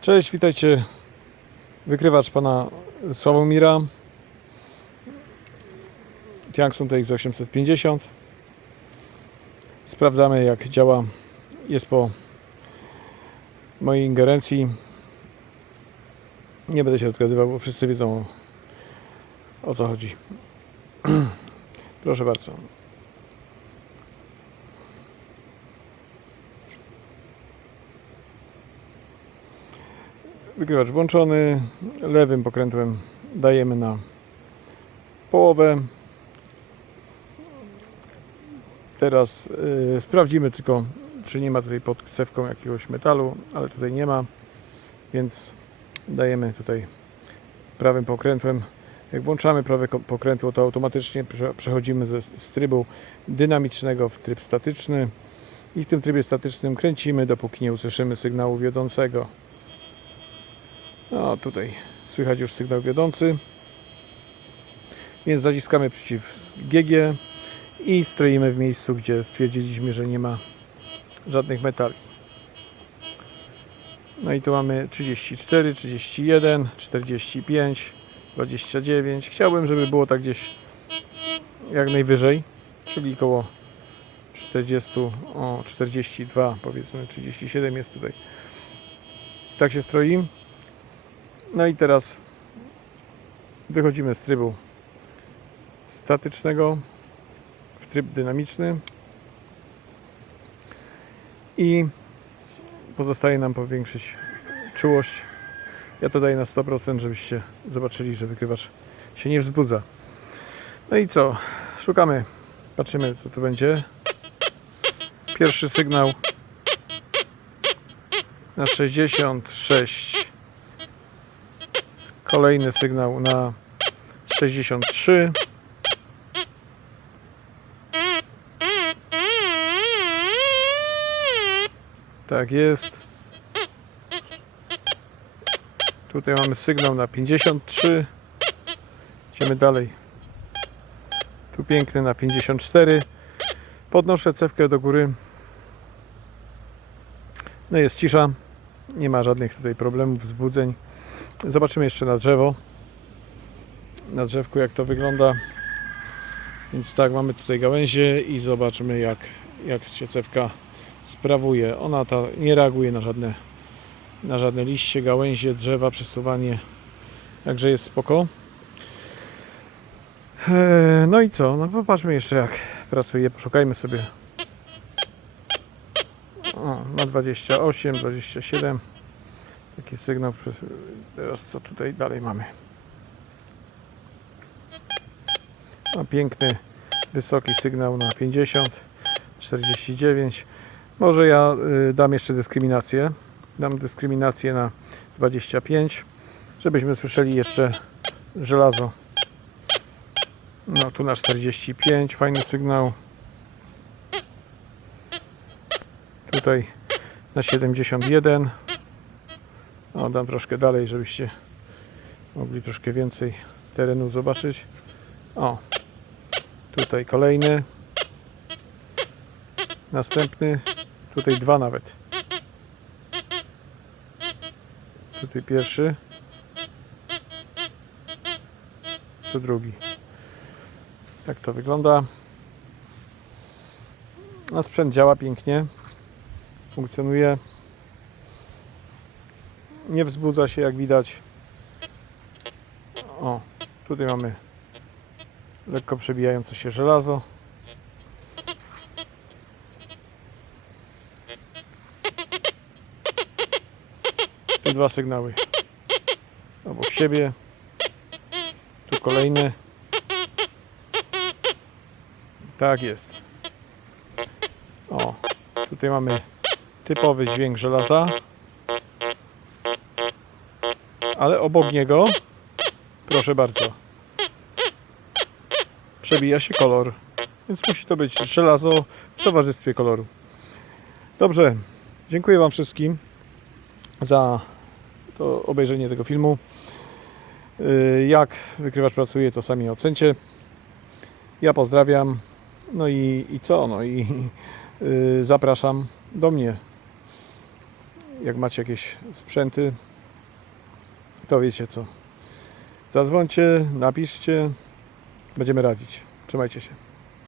Cześć, witajcie. Wykrywacz pana Sławomira. Tiangson TX 850. Sprawdzamy jak działa. Jest po mojej ingerencji. Nie będę się rozgadywał, bo wszyscy wiedzą o co chodzi. Proszę bardzo. Wykrywacz włączony. Lewym pokrętłem dajemy na połowę. Teraz y, sprawdzimy tylko, czy nie ma tutaj pod cewką jakiegoś metalu, ale tutaj nie ma, więc dajemy tutaj prawym pokrętłem. Jak włączamy prawe pokrętło, to automatycznie prze- przechodzimy ze, z trybu dynamicznego w tryb statyczny i w tym trybie statycznym kręcimy, dopóki nie usłyszymy sygnału wiodącego. No tutaj słychać już sygnał wiodący. Więc zaciskamy przycisk GG i stroimy w miejscu, gdzie stwierdziliśmy, że nie ma żadnych metali. No i tu mamy 34, 31, 45, 29. Chciałbym, żeby było tak gdzieś jak najwyżej, czyli koło 40, o 42 powiedzmy, 37 jest tutaj. Tak się stroi. No i teraz wychodzimy z trybu statycznego w tryb dynamiczny i pozostaje nam powiększyć czułość. Ja to daję na 100%, żebyście zobaczyli, że wykrywacz się nie wzbudza. No i co? Szukamy, patrzymy co tu będzie. Pierwszy sygnał na 66 Kolejny sygnał na 63. Tak jest. Tutaj mamy sygnał na 53. Idziemy dalej. Tu piękny na 54. Podnoszę cewkę do góry. No jest cisza. Nie ma żadnych tutaj problemów, wzbudzeń. Zobaczymy jeszcze na drzewo. Na drzewku jak to wygląda. Więc tak, mamy tutaj gałęzie i zobaczymy jak, jak się cewka sprawuje. Ona ta nie reaguje na żadne, na żadne liście, gałęzie, drzewa, przesuwanie. Także jest spoko. Eee, No i co? No popatrzmy jeszcze jak pracuje. Poszukajmy sobie. O, na 28, 27. Taki sygnał. Teraz co tutaj dalej mamy? No, piękny, wysoki sygnał na 50, 49. Może ja y, dam jeszcze dyskryminację. Dam dyskryminację na 25, żebyśmy słyszeli jeszcze żelazo. No tu na 45, fajny sygnał. Tutaj na 71. O, dam troszkę dalej, żebyście mogli troszkę więcej terenu zobaczyć. O, tutaj kolejny. Następny. Tutaj dwa nawet. Tutaj pierwszy. Tu drugi. Tak to wygląda. A sprzęt działa pięknie. Funkcjonuje nie wzbudza się jak widać. O, tutaj mamy lekko przebijające się żelazo. Tu dwa sygnały obok siebie. Tu kolejny. Tak jest. O, tutaj mamy typowy dźwięk żelaza ale obok niego, proszę bardzo, przebija się kolor. Więc musi to być żelazo w towarzystwie koloru. Dobrze, dziękuję Wam wszystkim za to obejrzenie tego filmu. Yy, Jak wykrywacz pracuje, to sami ocencie. Ja pozdrawiam. No i, i co? No i yy, zapraszam do mnie. Jak macie jakieś sprzęty, to wiecie co. Zadzwońcie, napiszcie, będziemy radzić. Trzymajcie się.